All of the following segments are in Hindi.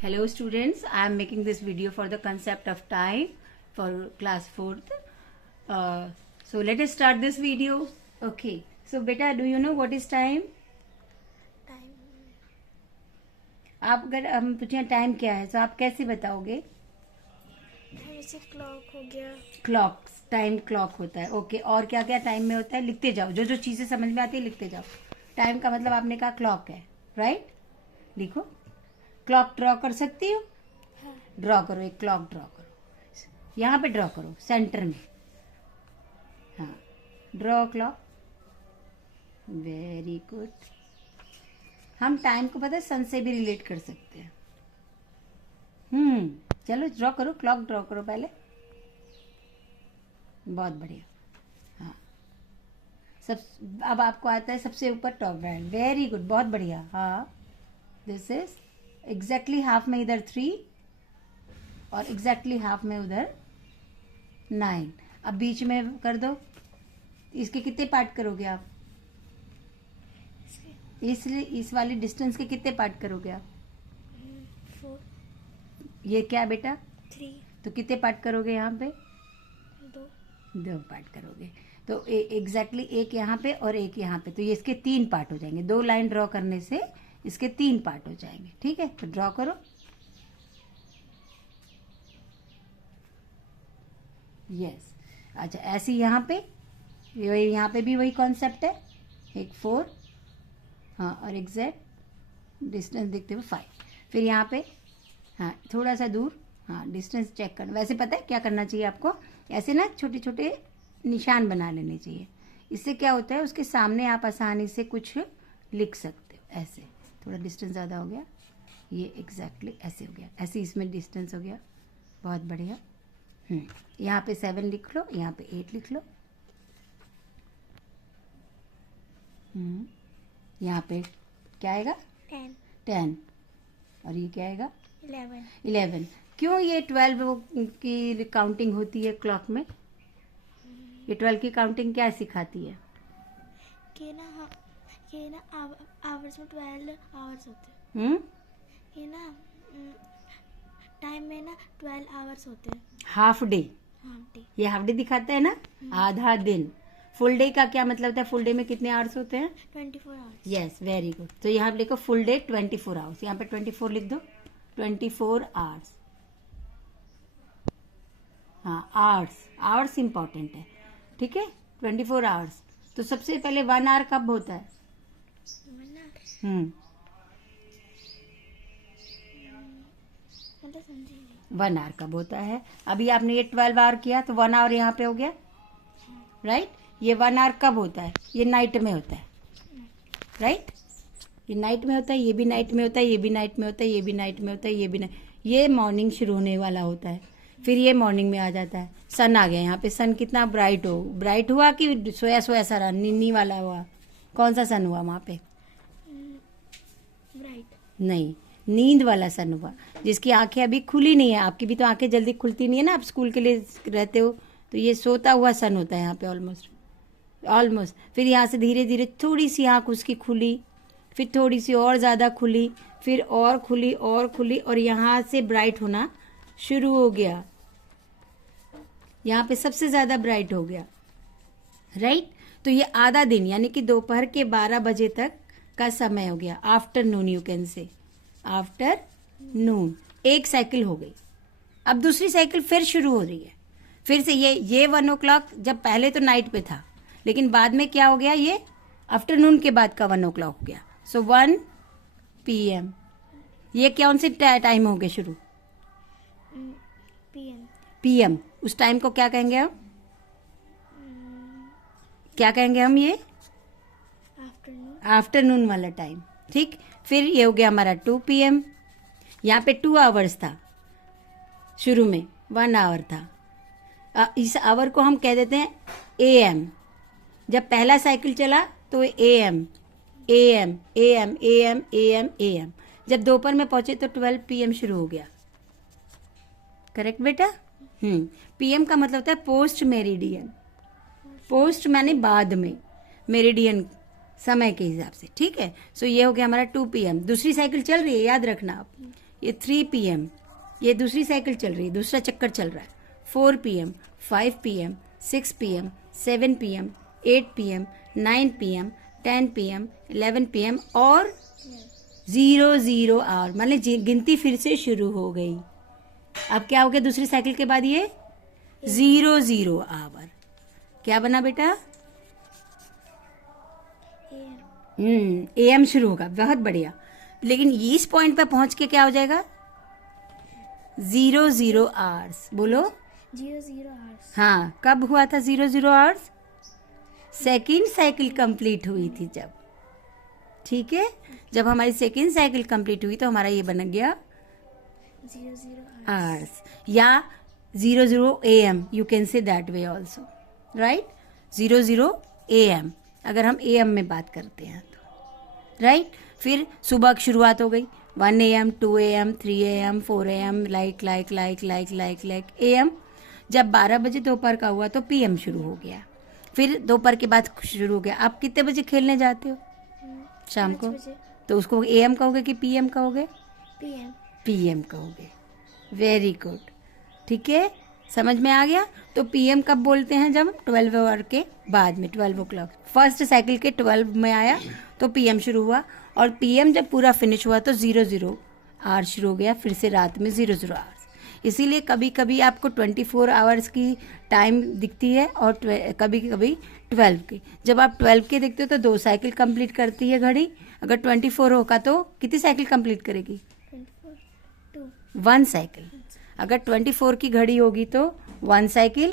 Hello students, I am making this video for the concept of time for class 4th. So let us start this video. Okay, so beta, do you know what is time? Time आप अगर हम पूछें टाइम क्या है तो आप कैसे बताओगे? जैसे क्लॉक हो गया, क्लॉक, टाइम क्लॉक होता है. ओके, और क्या क्या टाइम में होता है? लिखते जाओ, जो जो चीजें समझ में आती है लिखते जाओ. टाइम का मतलब आपने कहा क्लॉक है, राइट? लिखो. क्लॉक ड्रॉ कर सकती हो? हाँ ड्रॉ करो, एक क्लॉक ड्रॉ करो. यहाँ पे ड्रॉ करो, सेंटर में. हाँ, ड्रॉ क्लॉक. Very good. हम टाइम को पता है सन से भी रिलेट कर सकते हैं. चलो ड्रॉ करो, क्लॉक ड्रॉ करो पहले. बहुत बढ़िया. हाँ, सब अब आपको आता है सबसे ऊपर टॉप राइट. वेरी गुड, बहुत बढ़िया. हाँ, दिस इज एग्जैक्टली हाफ में इधर 3 और एग्जैक्टली हाफ में उधर 9. अब बीच में कर दो. इसके कितने पार्ट करोगे आप? इसलिए इस वाली डिस्टेंस के कितने पार्ट करोगे आप? 4 ये क्या बेटा? 3 तो कितने पार्ट करोगे यहाँ पे? 2 पार्ट करोगे. तो एग्जैक्टली एक यहाँ पे और एक यहाँ पे, तो ये इसके 3 पार्ट हो जाएंगे. 2 लाइन ड्रॉ करने से इसके 3 पार्ट हो जाएंगे. ठीक है, तो ड्रॉ करो. यस. अच्छा, ऐसे यहाँ पे यहाँ पे भी वही कॉन्सेप्ट है. एक 4, हाँ, और एग्जैक्ट डिस्टेंस देखते हुए 5. फिर यहाँ पे हाँ थोड़ा सा दूर, हाँ डिस्टेंस चेक करना. वैसे पता है क्या करना चाहिए आपको? ऐसे ना छोटे छोटे निशान बना लेने चाहिए. इससे क्या होता है, उसके सामने आप आसानी से कुछ लिख सकते हो. ऐसे थोड़ा डिस्टेंस ज़्यादा हो गया, ये एग्जैक्टली ऐसे हो गया. ऐसे इसमें डिस्टेंस हो गया. बहुत बढ़िया. यहाँ पे 7 लिख लो, यहाँ पे 8 लिख लो. यहाँ पे क्या आएगा? 10 10. और ये क्या आएगा? 11 11. क्यों ये 12 की काउंटिंग होती है क्लॉक में? ये 12 की काउंटिंग क्या सिखाती है? कि ना हाँ कि ना आवर्स में 12 आवर्स होते हैं. हम्म, कि ना टाइम में ना 12 आवर्स होते हैं. Half day. Half day. ये हाफ डे दिखाता है ना, आधा दिन. फुल डे का क्या मतलब होता है? फुल डे में कितने आवर्स होते हैं? 24 आवर्स. Yes, very good. तो यहाँ पे लिखो फुल डे 24 आवर्स. यहाँ पे 24 लिख दो. 24 आवर्स. हाँ, आवर्स इंपॉर्टेंट है. ठीक है, 24 आवर्स. तो सबसे पहले 1 आवर कब होता है? मतलब समझी नहीं. 1 आवर कब होता है? अभी आपने ये 12 आवर किया तो 1 आवर यहाँ पे हो गया, राइट? ये 1 आवर कब होता है? ये नाइट में होता है, राइट? ये नाइट में होता है, ये भी नाइट में होता है, ये भी नाइट में होता है, ये भी नाइट में होता है, ये भी नाइट. ये मॉर्निंग शुरू होने वाला होता है. फिर ये मॉर्निंग में आ जाता है. सन आ गया. यहाँ पे सन कितना ब्राइट हुआ कि सोया सोया सा रहा, नीनी वाला हुआ? कौन सा सन हुआ वहाँ पे? ब्राइट. नहीं, नींद वाला सन हुआ. जिसकी आंखें अभी खुली नहीं है. आपकी भी तो आंखें जल्दी खुलती नहीं है ना, आप स्कूल के लिए रहते हो. तो ये सोता हुआ सन होता है यहाँ पे ऑलमोस्ट. फिर यहाँ से धीरे धीरे थोड़ी सी आंख उसकी खुली, फिर थोड़ी सी और ज़्यादा खुली, फिर और खुली और यहाँ से ब्राइट होना शुरू हो गया. यहाँ पे सबसे ज़्यादा ब्राइट हो गया, राइट? तो ये आधा दिन यानी कि दोपहर के 12 बजे तक का समय हो गया. Afternoon, you can say afternoon. एक साइकिल हो गई. अब दूसरी साइकिल फिर शुरू हो रही है. फिर से ये 1 o'clock जब पहले तो नाइट पे था, लेकिन बाद में क्या हो गया? ये आफ्टरनून के बाद का 1 o'clock हो गया. सो 1 PM. ये कौन से टाइम हो गए शुरू? PM. उस टाइम को क्या कहेंगे हम? क्या कहेंगे हम? ये आफ्टरनून. आफ्टरनून वाला टाइम. ठीक. फिर ये हो गया हमारा 2 PM. यहाँ पे 2 आवर्स था शुरू में, 1 आवर था. इस आवर को हम कह देते हैं AM. जब पहला साइकिल चला तो AM. जब दोपहर में पहुंचे तो 12 PM शुरू हो गया. करेक्ट बेटा? PM का मतलब होता है पोस्ट मेरिडियन. पोस्ट माने बाद में, मेरिडियन समय के हिसाब से. ठीक है. सो ये हो गया हमारा 2 PM. दूसरी साइकिल चल रही है, याद रखना आप. ये 3 PM, ये दूसरी साइकिल चल रही है, दूसरा चक्कर चल रहा है। 4 PM, 5 PM, 6 PM, 7 PM, 8 PM, 9 PM, 10 PM, 11 PM और 00 आवर, मतलब गिनती फिर से शुरू हो गई। अब क्या हो गया दूसरी साइकिल के बाद? ये 00 आवर। क्या बना बेटा? AM शुरू होगा, बहुत बढ़िया। लेकिन इस पॉइंट पे पहुंच के क्या हो जाएगा? 00 आवर्स। बोलो। 00 आवर्स। हाँ, कब हुआ था 00 आवर्स? सेकेंड साइकिल कंप्लीट हुई थी जब। ठीक है, जब हमारी सेकेंड साइकिल कंप्लीट हुई तो हमारा ये बन गया 00 आवर्स या 00 AM, you can say that way also, right? 00 AM अगर हम AM में बात करते हैं तो, राइट? फिर सुबह की शुरुआत हो गई, 1 AM, 2 AM, 3 AM, 4 AM, like AM। जब 12 बजे दोपहर का हुआ तो PM शुरू हो गया। फिर दोपहर के बाद शुरू हो गया। आप कितने बजे खेलने जाते हो शाम को? 5 बजे। तो उसको AM कहोगे कि PM कहोगे? PM। PM कहोगे। वेरी गुड, ठीक है, समझ में आ गया। तो PM कब बोलते हैं? जब 12 आवर के बाद में, 12 o'clock। फर्स्ट साइकिल के 12 में आया तो PM शुरू हुआ, और PM जब पूरा फिनिश हुआ तो 00 आवर शुरू हो गया, फिर से रात में 00 आवर्स। इसीलिए कभी कभी आपको 24 आवर्स की टाइम दिखती है और कभी कभी 12 की। जब आप 12 के देखते हो तो 2 साइकिल कंप्लीट करती है घड़ी। अगर 24 होगा तो कितनी साइकिल कंप्लीट करेगी? 1 साइकिल। अगर 24 की घड़ी होगी तो 1 साइकिल।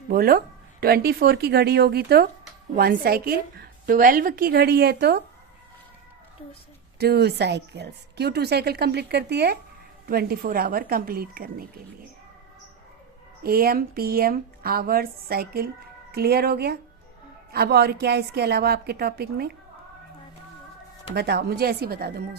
बोलो। 24 की घड़ी होगी तो 1 साइकिल। 12 की घड़ी है तो 2 साइकिल्स। क्यों 2 साइकिल कंप्लीट करती है? 24 आवर कंप्लीट करने के लिए। AM, PM, hours, cycle, clear हो गया? अब और क्या इसके अलावा आपके टॉपिक में? बताओ, मुझे ऐसे ही बता दो मुंह